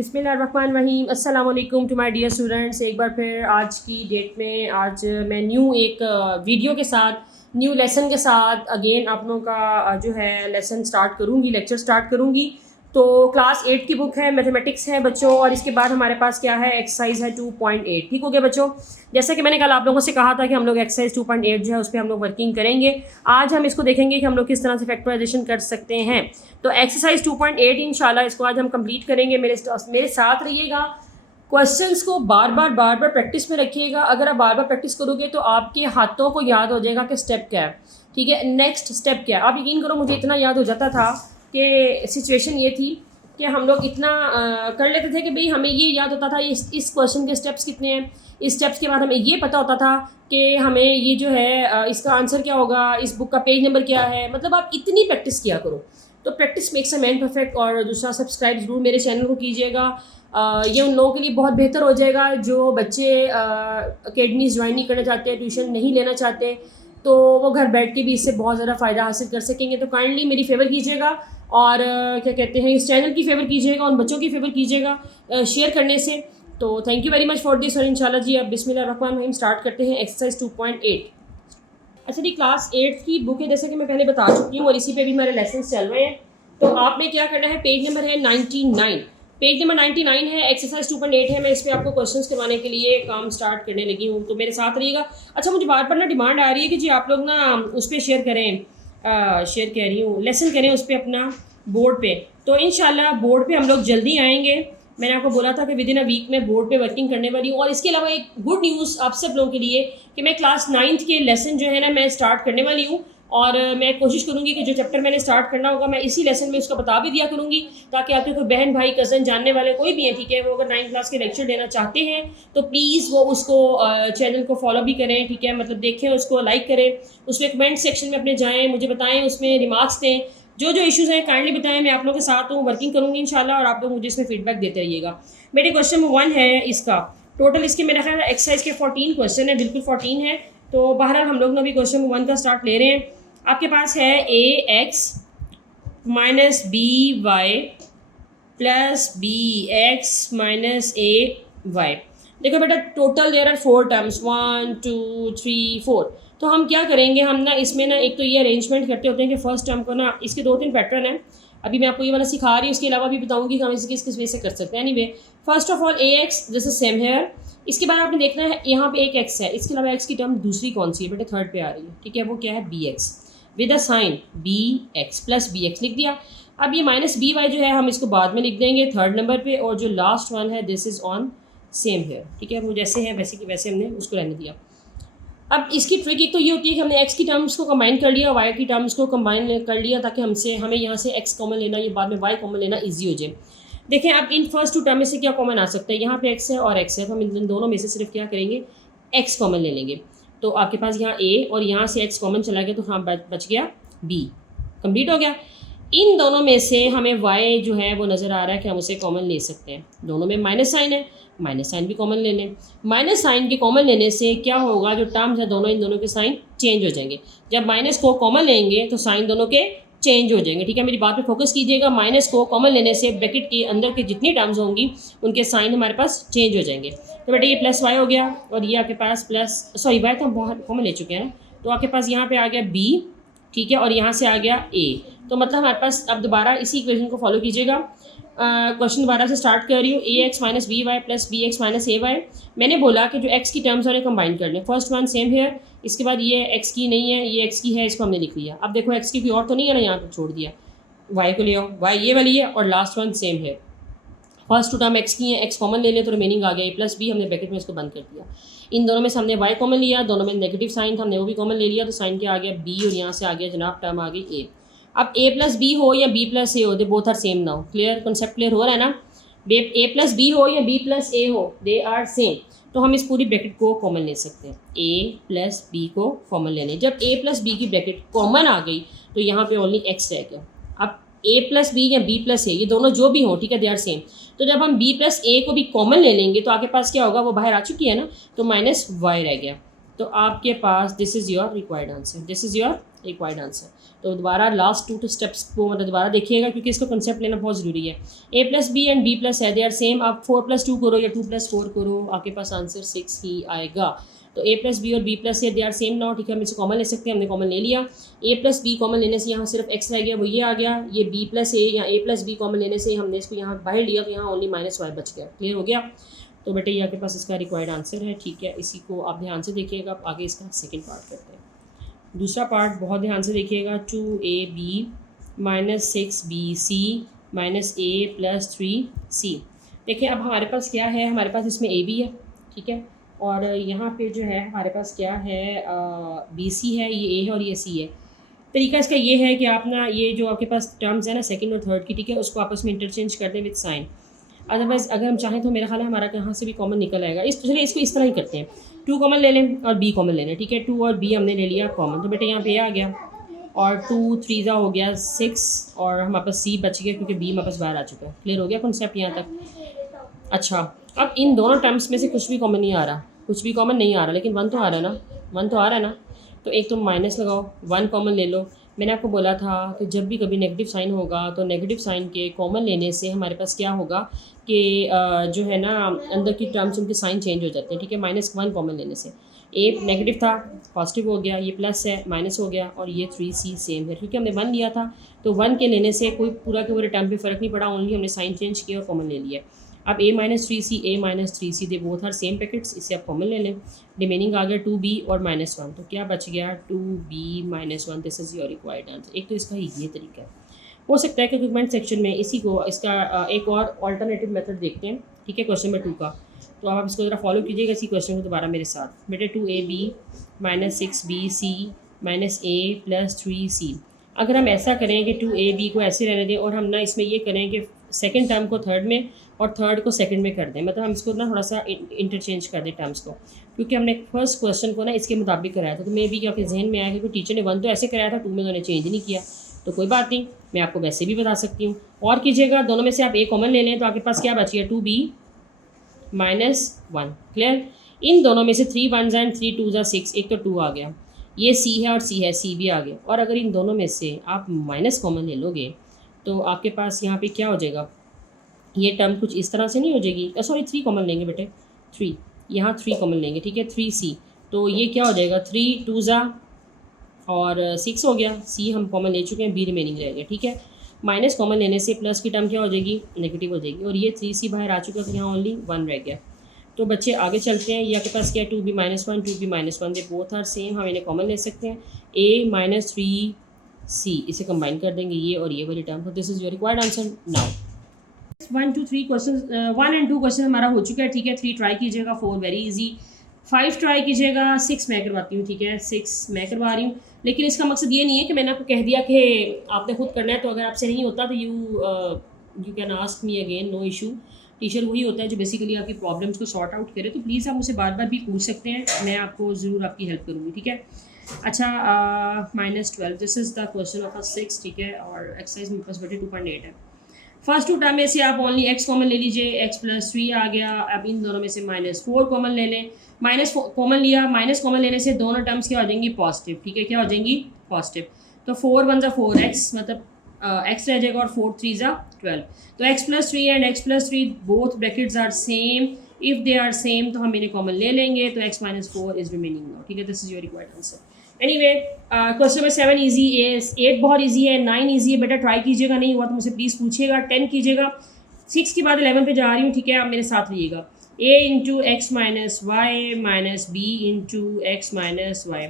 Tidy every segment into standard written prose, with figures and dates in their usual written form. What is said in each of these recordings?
बिस्मिल्लाहिर्रहमानिर्रहीम। अस्सलाम वालेकुम टू माय डियर स्टूडेंट्स। एक बार फिर आज की डेट में आज मैं न्यू एक वीडियो के साथ न्यू लेसन के साथ अगेन आप लोगों का जो है लेसन स्टार्ट करूँगी, लेक्चर स्टार्ट करूँगी। तो क्लास 8 की बुक है, मैथमेटिक्स है बच्चों, और इसके बाद हमारे पास क्या है, एक्सरसाइज है 2.8। ठीक हो गया बच्चों। जैसा कि मैंने कल आप लोगों से कहा था कि हम लोग एक्सरसाइज 2.8 जो है उस पर हम लोग वर्किंग करेंगे। आज हम इसको देखेंगे कि हम लोग किस तरह से फैक्टराइजेशन कर सकते हैं। तो एक्सरसाइज 2.8 इंशाल्लाह इसको आज हम कंप्लीट करेंगे। मेरे साथ रहिएगा। क्वेश्चंस को बार बार प्रैक्टिस में रखिएगा। अगर आप बार बार प्रैक्टिस करोगे तो आपके हाथों को याद हो जाएगा कि स्टेप क्या है, ठीक है, नेक्स्ट स्टेप क्या है। आप यकीन करो मुझे इतना याद हो जाता था कि सिचुएशन ये थी कि हम लोग इतना कर लेते थे कि भाई हमें ये याद होता था इस क्वेश्चन के स्टेप्स कितने हैं। इस स्टेप्स के बाद हमें ये पता होता था कि हमें ये जो है इसका आंसर क्या होगा, इस बुक का पेज नंबर क्या है। मतलब आप इतनी प्रैक्टिस किया करो। तो practice makes a man perfect. और दूसरा, सब्सक्राइब ज़रूर मेरे चैनल को कीजिएगा। ये उन लोगों के लिए बहुत बेहतर हो जाएगा जो बच्चे अकेडमीज़ ज्वाइन नहीं करना चाहते, ट्यूशन नहीं लेना चाहते, तो वो घर बैठ के भी इससे बहुत ज़्यादा फ़ायदा हासिल कर सकेंगे। तो काइंडली मेरी फेवर कीजिएगा और क्या कहते हैं, इस चैनल की फेवर कीजिएगा, उन बच्चों की फेवर कीजिएगा शेयर करने से। तो thank you very much for this. और इंशाल्लाह जी अब बिस्मिल्लाहिर्रहमानिर्रहीम स्टार्ट करते हैं एक्सरसाइज 2.8। अच्छा जी, क्लास 8 की बुक है जैसे कि मैं पहले बता चुकी हूँ और इसी पे भी हमारे लेसन चल रहे हैं। तो आपने क्या करना है, पेज नंबर है 99, पेज नंबर 99 है, एक्सरसाइज 2.8 है। मैं इस पर आपको क्वेश्चंस करवाने के लिए काम स्टार्ट करने लगी हूँ, तो मेरे साथ रहिएगा। अच्छा, मुझे बार बार ना डिमांड आ रही है कि जी आप लोग ना उस पर शेयर करें, शेयर कह रही हूँ, लेसन करें उस पर अपना बोर्ड पे। तो इंशाल्लाह बोर्ड पे हम लोग जल्दी आएंगे। मैंने आपको बोला था कि विद इन अ वीक में बोर्ड पे वर्किंग करने वाली हूँ। और इसके अलावा एक गुड न्यूज़ आप सब लोगों के लिए कि मैं क्लास 9th के लेसन जो है ना मैं स्टार्ट करने वाली हूँ। और मैं कोशिश करूँगी कि जो चैप्टर मैंने स्टार्ट करना होगा मैं इसी लेसन में उसका बता भी दिया करूँगी, ताकि आपके कोई बहन भाई कज़न जानने वाले कोई भी है, ठीक है, वो अगर 9th क्लास के लेक्चर लेना चाहते हैं तो प्लीज़ वो उसको चैनल को फॉलो भी करें, ठीक है, मतलब देखें, उसको लाइक करें, उसमें कमेंट सेक्शन में अपने जाएँ, मुझे बताएँ, उसमें रिमार्क्स दें, जो जो इश्यूज़ हैं काइंडली बताएं। मैं आप लोगों के साथ हूँ, वर्किंग करूँगी इंशाल्लाह, और आप लोग मुझे इसमें फीडबैक देते रहिएगा। मेरे क्वेश्चन नंबर 1 है इसका, टोटल इसके मेरा ख्याल एक्सरसाइज के 14 क्वेश्चन है, बिल्कुल 14 है। तो बहरहाल हम लोग अभी क्वेश्चन नंबर 1 का स्टार्ट ले रहे हैं। आपके पास है ax minus B Y plus B X minus A Y. देखो बेटा, टोटल देयर आर 4 टर्म्स, 1 2 3 4। तो हम क्या करेंगे, हम ना इसमें ना एक तो ये अरेंजमेंट करते होते हैं कि फर्स्ट टर्म को ना, इसके 2-3 पैटर्न हैं, अभी मैं आपको ये वाला सिखा रही हूँ, उसके अलावा भी बताऊंगी कि हम इसके किस किस वे से कर सकते हैं। Anyway, first of all A x this is same here. इसके बाद आपने देखना है यहाँ पे एक एक्स है, इसके अलावा एक्स की टर्म दूसरी कौन सी है बेटे, थर्ड पे आ रही है, ठीक है, वो क्या है, b x with a sine b x plus B x लिख दिया। अब ये माइनस बी वाई जो है हम इसको बाद में लिख देंगे थर्ड नंबर पे, और जो लास्ट वन है this is on same here, ठीक है, वो जैसे है वैसे कि वैसे हमने उसको रहने दिया। अब इसकी ट्रिक एक तो ये होती है कि हमने एक्स की टर्म्स को कंबाइन कर लिया, वाई की टर्म्स को कंबाइन कर लिया, ताकि हमें यहाँ से एक्स कॉमन लेना, ये बाद में वाई कॉमन लेना ईजी हो जाए। देखें अब इन फर्स्ट 2 टर्म में से क्या कॉमन आ सकता है, यहाँ पे एक्स है और एक्स है, तो हम इन दोनों में से सिर्फ क्या करेंगे, एक्स कॉमन ले लेंगे। तो आपके पास यहाँ ए और यहाँ से एक्स कॉमन चला गया, तो हाँ बच गया बी, कंप्लीट हो गया। इन दोनों में से हमें वाई जो है वो नज़र आ रहा है कि हम उसे कॉमन ले सकते हैं, दोनों में माइनस साइन है, माइनस साइन भी कॉमन ले लें। माइनस साइन के कॉमन लेने से क्या होगा, जो टर्म्स है दोनों, इन दोनों के साइन चेंज हो जाएंगे। जब माइनस को कॉमन लेंगे तो साइन दोनों के चेंज हो जाएंगे, ठीक है, मेरी बात पे फोकस कीजिएगा। माइनस को कॉमन लेने से ब्रैकेट के अंदर के जितनी टर्म्स होंगी उनके साइन हमारे पास चेंज हो जाएंगे। तो बेटा ये प्लस वाई हो गया, और ये आपके पास प्लस, सॉरी वाई तो हम बहुत कॉमन ले चुके हैं ना, तो आपके पास यहाँ पे आ गया बी, ठीक है, और यहाँ से आ गया ए। तो मतलब हमारे पास, अब दोबारा इसी इक्वेशन को फॉलो कीजिएगा। क्वेश्चन दोबारा से स्टार्ट कर रही हूँ, A X minus B Y plus B X minus A Y. मैंने बोला कि जो एक्स की टर्म्स वाले कंबाइन कर लें, फर्स्ट वन सेम हेयर, इसके बाद ये एक्स की नहीं है, ये एक्स की है, इसको हमने लिख लिया। अब देखो एक्स की कोई और तो नहीं है ना, यहाँ पर छोड़ दिया, वाई को ले आओ, वाई ये वाली है, और लास्ट वन सेम है। फर्स्ट 2 टर्म एक्स की हैं, एक्स कॉमन ले लें तो रिमेनिंग आ गया ए प्लस बी, हमने ब्रैकेट में इसको बंद कर दिया। इन दोनों में से हमने वाई कॉमन लिया, दोनों में नेगेटिव साइन था, हमने वो भी कॉमन ले लिया, तो साइन क्या आ गया बी, और यहाँ से आ गया जनाब टर्म आ गई ए। अब ए प्लस बी हो या बी प्लस ए हो, they both are same now, clear, concept clear हो रहा है ना, ए प्लस बी हो या बी प्लस ए हो, दे आर सेम। तो हम इस पूरी ब्रैकेट को कॉमन ले सकते हैं, ए प्लस बी को कॉमन ले लें। जब ए प्लस बी की ब्रैकेट कॉमन आ गई तो यहाँ पे ओनली एक्स रह गया। अब ए प्लस बी या बी प्लस ए, ये दोनों जो भी हों, ठीक है, दे आर सेम। तो जब हम बी प्लस ए को भी कॉमन ले लेंगे तो आपके पास क्या होगा, वो बाहर आ चुकी है ना, तो माइनस वाई रह गया। तो आपके पास this is your required answer, this is your required answer. तो दोबारा लास्ट टू स्टेप्स को मतलब दोबारा देखिएगा क्योंकि इसको कंसेप्ट लेना बहुत ज़रूरी है। A plus B and B plus है, दे आर सेम। आप 4+2 करो या 2+4 करो, आपके पास आंसर 6 ही आएगा। तो ए प्लस बी और बी प्लस है, दे आर सेम नाउ, ठीक है, हम इसे कॉमन ले सकते हैं, हमने कॉमन ले लिया। ए प्लस बी कॉमन लेने से यहाँ सिर्फ एक्स रह गया, वो ये आ गया। ये बी प्लस ए या ए प्लस बी कॉमन लेने से हमने इसको यहाँ बाहर लिया तो यहाँ ओनली -y बच गया। क्लियर हो गया? तो बेटे ये आपके पास इसका रिक्वायर्ड आंसर है, ठीक है। इसी को आप ध्यान से देखिएगा। आप आगे इसका सेकंड पार्ट करते हैं। दूसरा पार्ट बहुत ध्यान से देखिएगा। 2ab - 6bc - a + 3c। देखिए अब हमारे पास क्या है, हमारे पास इसमें a भी है, ठीक है, और यहाँ पे जो है हमारे पास क्या है, bc है, ये a है और ये c है। तरीका इसका ये है कि आप ना ये जो आपके पास टर्म्स है ना सेकंड और थर्ड की, ठीक है, उसको आपस में इंटरचेंज कर दें विद साइन। अदरवाइज़ अगर हम चाहें तो मेरा ख्याल है हमारा कहाँ से भी कॉमन निकल आएगा। चलिए इसको इस तरह ही करते हैं, 2 कॉमन ले लें और b कॉमन ले लें, ठीक है। 2 और b हमने ले लिया कॉमन, तो बेटे यहाँ पे a आ गया और 2 3 हो गया 6 और हमारे पास c बच गया क्योंकि b हमारे पास बाहर आ चुका है। क्लियर हो गया कॉन्सेप्ट यहाँ तक? अच्छा, अब इन दोनों टर्म्स में से कुछ भी कॉमन नहीं आ रहा, कुछ भी कॉमन नहीं आ रहा, लेकिन 1 तो आ रहा है ना, 1 तो आ रहा है ना। तो एक तो माइनस लगाओ, 1 कॉमन ले लो। मैंने आपको बोला था कि जब भी कभी नेगेटिव साइन होगा तो नेगेटिव साइन के कॉमन लेने से हमारे पास क्या होगा कि जो है ना अंदर की टर्म्स उनके साइन चेंज हो जाते हैं, ठीक है। -1 कॉमन लेने से ए नेगेटिव था पॉजिटिव हो गया, ये प्लस है माइनस हो गया और ये 3c सेम है, क्योंकि हमने 1 लिया था तो 1 के लेने से कोई पूरा के पूरे टर्म पे फ़र्क नहीं पड़ा, ओनली हमने साइन चेंज किया और कॉमन ले लिया। अब a - 3c a - 3c they both are same packets, इसे आप कॉमन ले लें। रिमेनिंग आ गया 2b और -1, तो क्या बच गया 2b - 1। This is your required answer. एक तो इसका ये तरीका है, हो सकता है कि कमेंट सेक्शन में इसी को इसका एक और अल्टरनेटिव मेथड देखते हैं, ठीक है, क्वेश्चन नंबर 2 का। तो आप इसको ज़रा फॉलो कीजिएगा इसी क्वेश्चन को दोबारा मेरे साथ। बेटे 2ab - 6bc - a + 3c। अगर हम ऐसा करें कि 2ab को ऐसे रहने दें और हम ना इसमें ये करें कि सेकंड टर्म को थर्ड में और थर्ड को सेकंड में कर दें, मतलब हम इसको ना थोड़ा सा इंटरचेंज कर दें टर्म्स को, क्योंकि हमने फर्स्ट क्वेश्चन को ना इसके मुताबिक कराया था। तो मे भी आपके जहन में आया कि टीचर ने 1 तो ऐसे कराया था, 2 में उन्होंने चेंज नहीं किया, तो कोई बात नहीं, मैं आपको वैसे भी बता सकती हूँ। और कीजिएगा, दोनों में से आप a कॉमन ले लें तो आपके पास क्या बच गया 2b - 1। क्लियर? इन दोनों में से 3 1s एंड 3 2s are 6, एक तो 2 आ गया, ये c है और c है, c भी आ गया। और अगर इन दोनों में से आप माइनस कॉमन ले लोगे तो आपके पास यहाँ पे क्या हो जाएगा, ये टर्म कुछ इस तरह से नहीं हो जाएगी, सॉरी 3 कॉमन लेंगे बेटे, 3 यहाँ 3 कॉमन लेंगे, ठीक है, 3c। तो ये क्या हो जाएगा 3 2s और 6 हो गया, c हम कॉमन ले चुके हैं, b रिमेनिंग रहेगा, ठीक है। माइनस कॉमन लेने से प्लस की टर्म क्या हो जाएगी, नेगेटिव हो जाएगी, और ये 3c बाहर आ चुका तो यहाँ ओनली 1 रह गया। तो बच्चे आगे चलते हैं। ये आपके पास क्या है 2b - 1 2b - 1, they both are same, हम इन्हें कॉमन ले सकते हैं। a - 3c इसे कंबाइन कर देंगे, ये और ये वाली टर्म। तो this is your required answer. Now 1 2 3 question 1 and 2 question हमारा हो चुका है, ठीक है। 3 ट्राई कीजिएगा, 4 वेरी इजी, 5 ट्राई कीजिएगा, 6 मैं करवाती हूँ, ठीक है, 6 मैं करवा रही हूँ। लेकिन इसका मकसद ये नहीं है कि मैंने आपको कह दिया कि आपने खुद करना है, तो अगर आपसे नहीं होता तो you can ask me again, no issue. Teacher वही होता है जो बेसिकली आपकी प्रॉब्लम्स को सॉर्ट आउट करे, तो प्लीज़ आप मुझसे बार बार भी पूछ सकते हैं, मैं आपको ज़रूर आपकी हेल्प करूँगी, ठीक है। अच्छा, -12 this is the question of 6, ठीक है, और एक्सरसाइज मेरे पास 2.8 है। फर्स्ट 2 टर्म में से आप ओनली x कॉमन ले लीजिए, x + 3 आ गया। अब इन दोनों में से -4 कॉमन ले लें, -4 कॉमन लिया, माइनस कॉमन लेने से दोनों टर्म्स क्या हो जाएंगी पॉजिटिव, ठीक है, क्या हो जाएंगी पॉजिटिव। तो 4 1 = 4x, मतलब x रह जाएगा और 4 3 = 12। तो x + 3 and x + 3 both brackets are same, if they are same तो हम इन्हें कॉमन ले लेंगे, तो x - 4 इज रिमेनिंग नाउ, ठीक है। This is your required answer. Anyway question number 7 easy है, 8 बहुत ईजी है, 9 ईजी है, बेटा ट्राई कीजिएगा, नहीं हुआ तो मुझसे प्लीज़ पूछिएगा। 10 कीजिएगा, 6 के बाद 11 पे जा रही हूँ, ठीक है, आप मेरे साथ रहिएगा। a × x - y - b × x - y।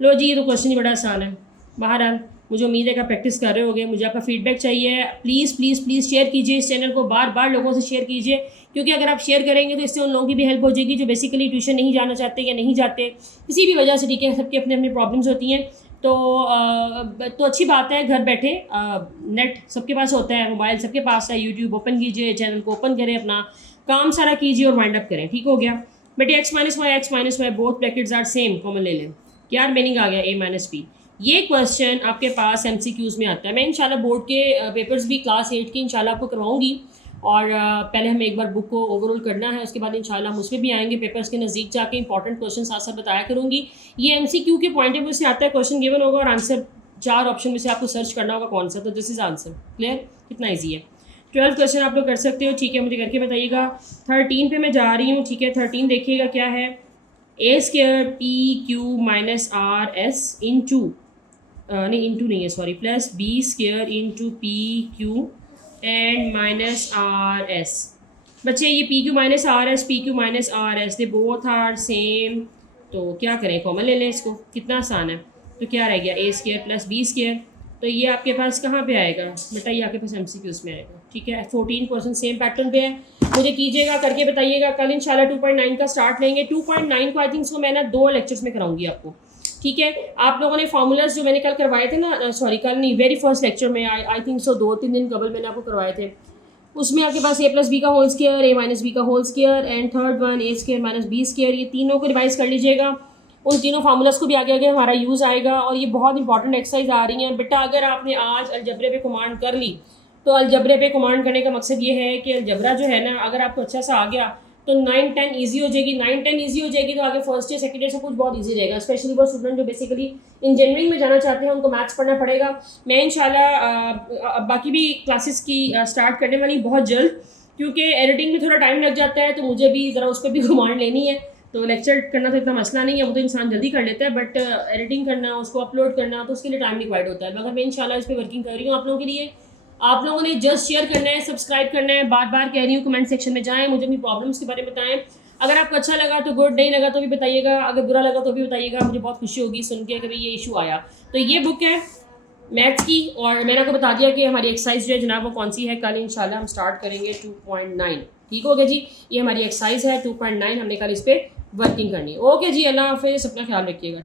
लो जी, ये तो क्वेश्चन ही बड़ा आसान है। बहरहाल मुझे उम्मीद है कि आप प्रैक्टिस कर रहे होगे। मुझे आपका फीडबैक चाहिए, प्लीज़ प्लीज़ प्लीज़ शेयर कीजिए इस चैनल को, बार बार लोगों से शेयर कीजिए, क्योंकि अगर आप शेयर करेंगे तो इससे उन लोगों की भी हेल्प हो जाएगी जो बेसिकली ट्यूशन नहीं जाना चाहते या नहीं जाते किसी भी वजह से, ठीक है, सबकी अपनी अपनी प्रॉब्लम्स होती हैं। तो अच्छी बात है, घर बैठे नेट सबके पास होता है, मोबाइल सबके पास है, यूट्यूब ओपन कीजिए, चैनल को ओपन करें, अपना काम सारा कीजिए और वाइंड अप करें, ठीक हो गया बेटे। x - y both brackets are same, common ले लें, क्या रिमेनिंग आ गया a - b। ये क्वेश्चन आपके पास MCQs में आता है। मैं इंशाल्लाह बोर्ड के पेपर्स भी क्लास 8 के इंशाल्लाह आपको करवाऊंगी, और पहले हमें एक बार बुक को ओवरऑल करना है, उसके बाद इंशाल्लाह हम उसमें भी आएंगे, पेपर्स के नज़दीक जाके इंपॉर्टेंट क्वेश्चन साथ साथ बताया करूँगी। ये MCQ के पॉइंट ऑफ व्यू से आता है, क्वेश्चन गिवन होगा और आंसर 4 ऑप्शन में से आपको सर्च करना होगा कौन सा, तो दिस इज़ आंसर। क्लियर? कितना ईजी है। 12 क्वेश्चन आप लोग कर सकते हो, ठीक है, मुझे करके बताइएगा। 13 पे मैं जा रही हूँ, ठीक है। 13 देखिएगा क्या है, A² PQ minus RS into नहीं, इंटू नहीं है, sorry, plus B² into PQ and minus RS। बच्चे ये PQ minus RS they both are same, तो क्या करें, कॉमन ले लें इसको, कितना आसान है। तो क्या रह गया, A² प्लस B², तो ये आपके पास कहाँ पे आएगा बेटा, ये आपके पास MCQs में आएगा, ठीक है। 14% सेम पैटर्न पे है, मुझे कीजिएगा, करके बताइएगा। कल इंशाल्लाह 2.9 का स्टार्ट लेंगे। 2.9 को आई थिंक इसको मैं ना 2 लेक्चर्स में कराऊंगी आपको, ठीक है। आप लोगों ने फार्मूलाज जो मैंने कल करवाए थे ना, सॉरी कल नहीं, वेरी फर्स्ट लेक्चर में, आई थिंक सो 2-3 दिन कबल मैंने आपको करवाए थे, उसमें आपके पास A+B का whole square, A minus B का whole square and third one A² minus B², ये तीनों को रिवाइज कर लीजिएगा। उन तीनों फार्मूलाज को भी आगे आगे हमारा यूज़ आएगा, और ये बहुत इंपॉर्टेंट एक्सरसाइज आ रही हैं बेटा। अगर आपने आज अलजबरे पे कमांड कर ली, तो अलजबरे पे कमांड करने का मकसद ये है कि अलजबरा जो है ना, अगर आपको अच्छा सा आ गया तो 9-10 ईजी हो जाएगी। 9-10 ईजी हो जाएगी तो आगे फर्स्ट ईयर सेकंड ईयर से कुछ बहुत ईजी रहेगा, स्पेशली वो स्टूडेंट जो बेसिकली इंजीनियरिंग में जाना चाहते हैं, उनको मैथ्स पढ़ना पड़ेगा। मैं इंशाल्लाह बाकी भी क्लासेस की स्टार्ट करने वाली बहुत जल्द, क्योंकि एडिटिंग में थोड़ा टाइम लग जाता है, तो मुझे भी ज़रा उस पर भी कमांड लेनी है। तो लेक्चर करना तो इतना मसला नहीं है, वो तो इंसान जल्दी कर लेता है, बट एडिटिंग करना, उसको अपलोड करना, तो उसके लिए टाइम रिक्वायर्ड होता है। मगर मैं इंशाल्लाह इस पर वर्किंग कर रही हूँ आप लोगों के लिए। आप लोगों ने जस्ट शेयर करना है, सब्सक्राइब करना है, बार बार कह रही हूँ, कमेंट सेक्शन में जाएं, मुझे अपनी प्रॉब्लम्स के बारे में बताएं। अगर आपको अच्छा लगा तो गुड, नहीं लगा तो भी बताइएगा, अगर बुरा लगा तो भी बताइएगा, मुझे बहुत खुशी होगी सुन के कि भाई ये इशू आया। तो ये बुक है मैथ्स की, और मैंने आपको बता दिया कि हमारी एक्सरसाइज जो है जनाब वो कौन सी है। कल इंशाल्लाह हम स्टार्ट करेंगे 2.9, ठीक हो गया जी। ये हमारी एक्सरसाइज है 2.9, हमने कल इस पर वर्किंग करनी है। ओके जी, अल्लाह हाफिज़, अपना ख्याल रखिएगा।